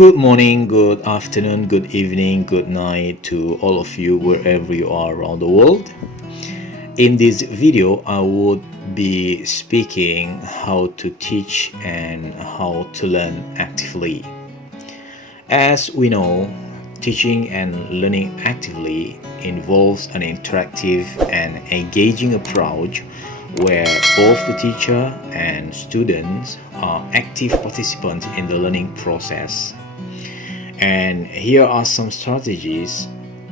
Good morning, good afternoon, good evening, good night to all of you wherever you are around the world. In this video, I would be speaking how to teach and how to learn actively. As we know, teaching and learning actively involves an interactive and engaging approach where both the teacher and students are active participants in the learning process. And here are some strategies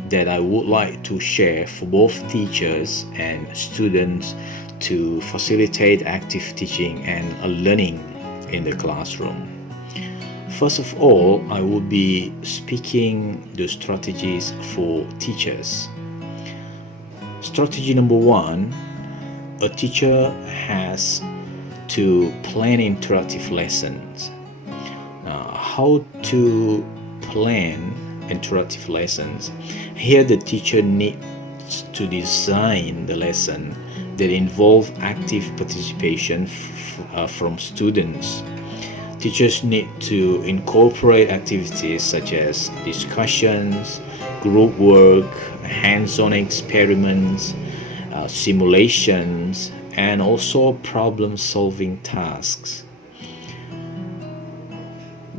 that I would like to share for both teachers and students to facilitate active teaching and learning in the classroom. First of all, I will be speaking the strategies for teachers. Strategy number one, a teacher has to plan interactive lessons. How to plan interactive lessons? Here the teacher needs to design the lesson that involve active participation from students. Teachers need to incorporate activities such as discussions, group work, hands-on experiments, simulations, and also problem-solving tasks.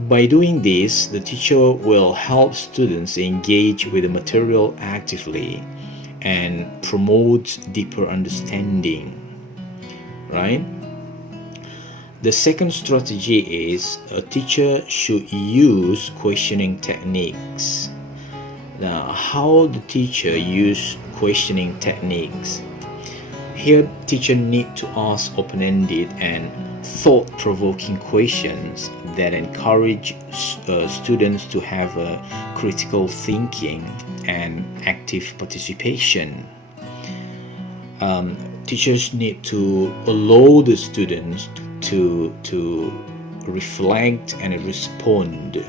By doing this, the teacher will help students engage with the material actively and promote deeper understanding, right? The second strategy is a teacher should use questioning techniques. Now, how the teacher use questioning techniques? Here, teacher need to ask open-ended and thought-provoking questions that encourage students to have a critical thinking and active participation. Teachers need to allow the students to reflect and respond,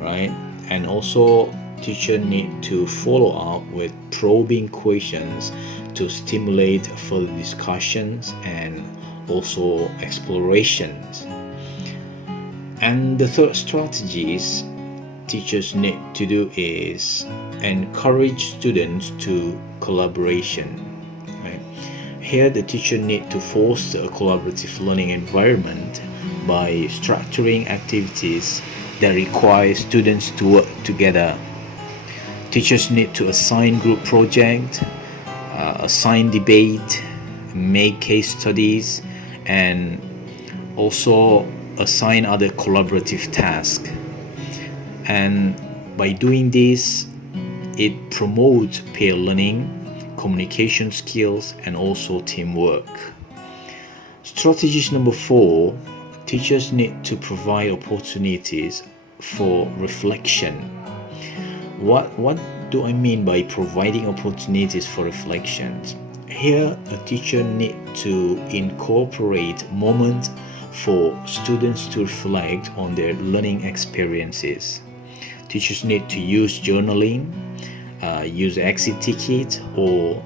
right? And also, teacher need to follow up with probing questions to stimulate further discussions and also explorations. And the third strategies teachers need to do is encourage students to collaboration. Right? Here the teacher need to foster a collaborative learning environment by structuring activities that require students to work together. Teachers need to assign group projects, assign debate, make case studies, and also assign other collaborative tasks. And by doing this, it promotes peer learning, communication skills, and also teamwork. Strategies number four, teachers need to provide opportunities for reflection. What do I mean by providing opportunities for reflections? Here, a teacher needs to incorporate moments for students to reflect on their learning experiences. Teachers need to use journaling, use exit tickets, or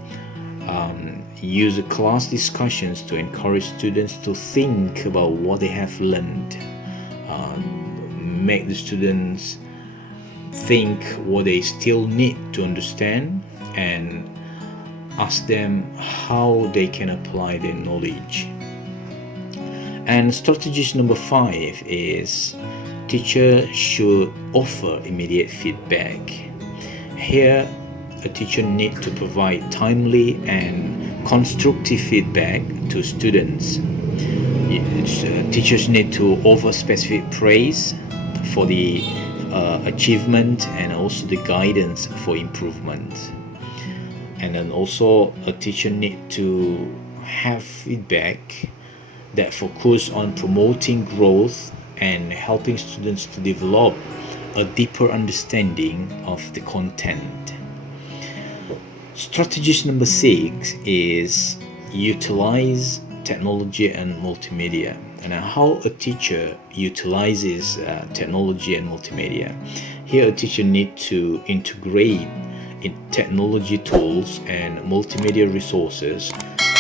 use class discussions to encourage students to think about what they have learned, make the students think what they still need to understand, and ask them how they can apply their knowledge. And strategies number five is teacher should offer immediate feedback. Here, a teacher needs to provide timely and constructive feedback to students. Teachers need to offer specific praise for the achievement and also the guidance for improvement. And then also a teacher need to have feedback that focus on promoting growth and helping students to develop a deeper understanding of the content. Strategies number six is utilize technology and multimedia, and how a teacher utilizes technology and multimedia. Here a teacher needs to integrate in technology tools and multimedia resources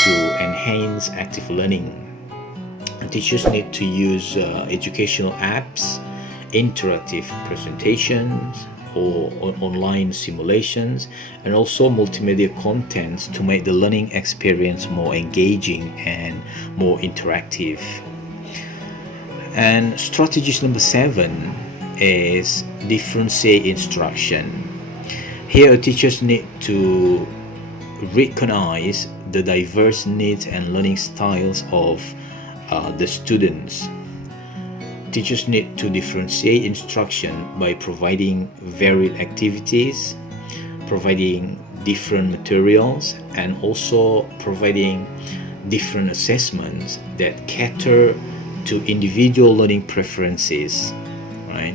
to enhance active learning. Teachers need to use educational apps interactive presentations or online simulations, and also multimedia contents to make the learning experience more engaging and more interactive. And strategies number 7 is differentiate instruction. Here, teachers need to recognize the diverse needs and learning styles of the students. Teachers need to differentiate instruction by providing varied activities, providing different materials, and also providing different assessments that cater to individual learning preferences, right?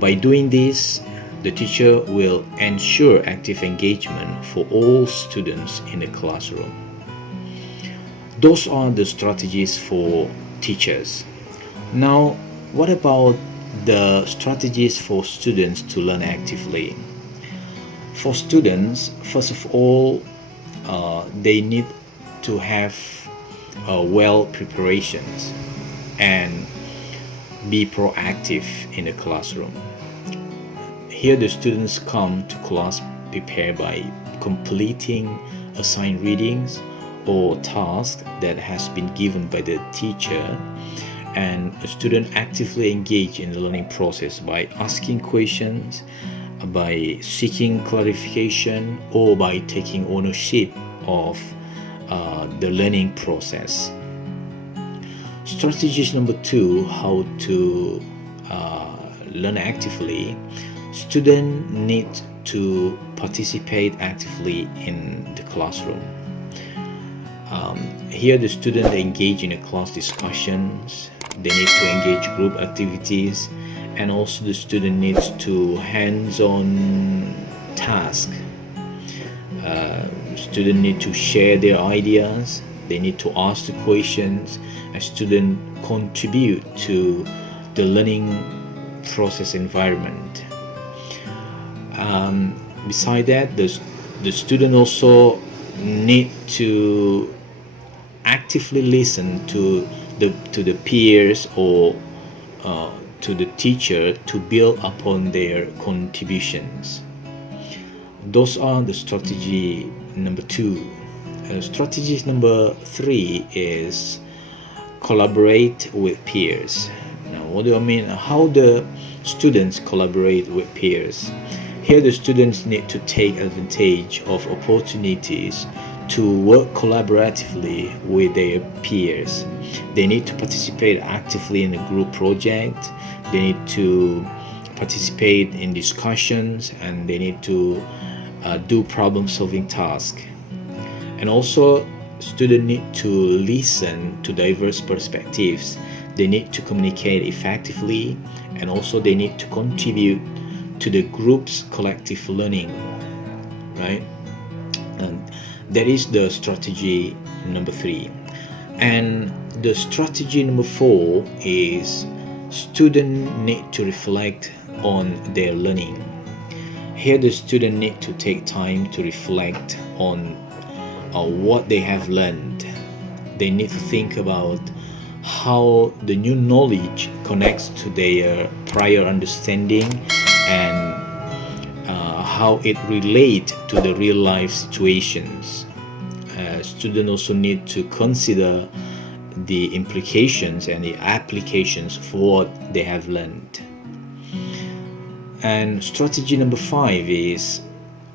By doing this, the teacher will ensure active engagement for all students in the classroom. Those are the strategies for teachers. Now, what about the strategies for students to learn actively? For students, first of all, they need to have well preparations and be proactive in the classroom. Here, the students come to class prepared by completing assigned readings or tasks that has been given by the teacher, and a student actively engage in the learning process by asking questions, by seeking clarification, or by taking ownership of the learning process. Strategies number 2, how to learn actively. Students need to participate actively in the classroom. Here, the students engage in the class discussions. They need to engage group activities, and also the student needs to hands-on task. Students need to share their ideas. They need to ask the questions. A student contribute to the learning process environment. Beside that, the student also need to actively listen to the peers or to the teacher to build upon their contributions. Those are the strategy number 2. Strategy number 3 is collaborate with peers. Now, what do I mean? How the students collaborate with peers? Here, the students need to take advantage of opportunities to work collaboratively with their peers. They need to participate actively in a group project. They need to participate in discussions, and they need to do problem-solving tasks. And also, students need to listen to diverse perspectives. They need to communicate effectively, and also they need to contribute to the group's collective learning, right? And that is the strategy number 3. And the strategy number 4 is students need to reflect on their learning. Here, the student need to take time to reflect on what they have learned. They need to think about how the new knowledge connects to their prior understanding, and how it relates to the real life situations. Students also need to consider the implications and the applications for what they have learned. And strategy number 5 is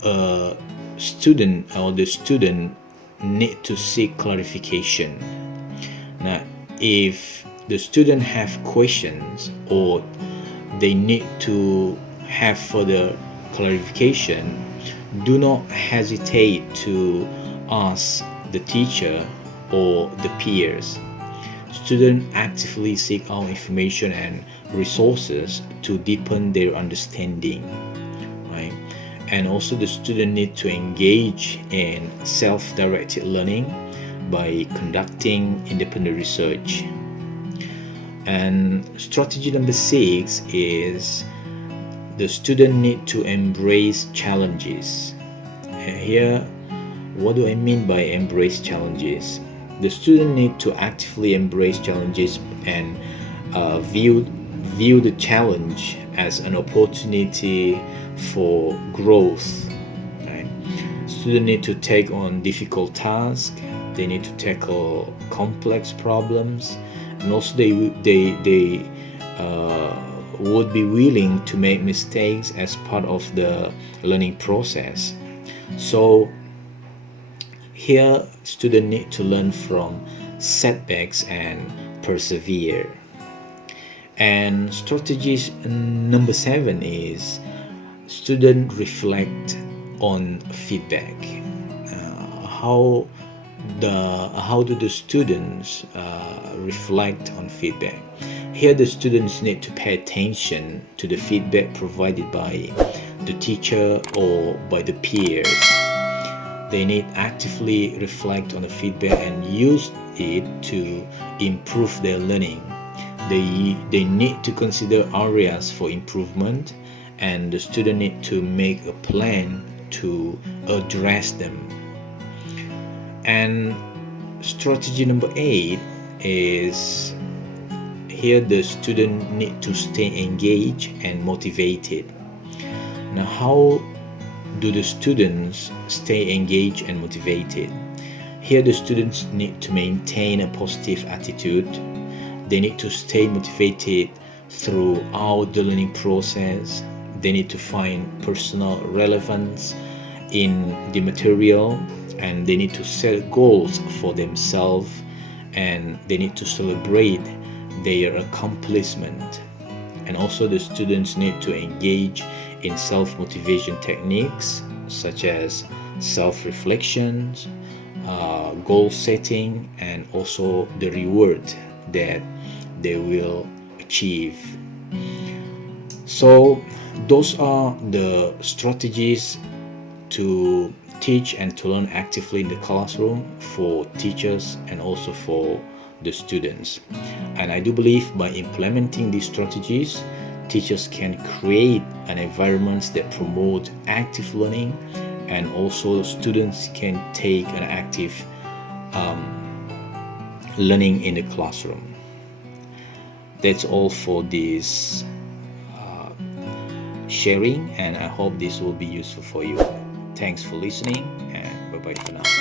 the student need to seek clarification. Now, if the student have questions or they need to have further clarification, do not hesitate to ask the teacher or the peers. Students actively seek out information and resources to deepen their understanding, right? And also, the student need to engage in self-directed learning by conducting independent research. And strategy number 6 is the student need to embrace challenges. Here, what do I mean by embrace challenges? The student need to actively embrace challenges and view view the challenge as an opportunity for growth. Right? Students need to take on difficult tasks. They need to tackle complex problems, and also they would be willing to make mistakes as part of the learning process. So here, students need to learn from setbacks and persevere. And strategies number 7 is student reflect on feedback. How do the students reflect on feedback? Here the students need to pay attention to the feedback provided by the teacher or by the peers. They need actively reflect on the feedback and use it to improve their learning. They need to consider areas for improvement, and the student need to make a plan to address them. And strategy number 8 is here the student need to stay engaged and motivated. Now, how do the students stay engaged and motivated? Here the students need to maintain a positive attitude. They need to stay motivated throughout the learning process. They need to find personal relevance in the material, and they need to set goals for themselves, and they need to celebrate their accomplishment. And also the students need to engage in self-motivation techniques such as self-reflections, goal setting, and also the reward that they will achieve. So those are the strategies to teach and to learn actively in the classroom for teachers and also for the students. And I do believe by implementing these strategies, teachers can create an environment that promote active learning, and also students can take an active learning in the classroom. That's all for this sharing, and I hope this will be useful for you. Thanks for listening, and bye bye for now.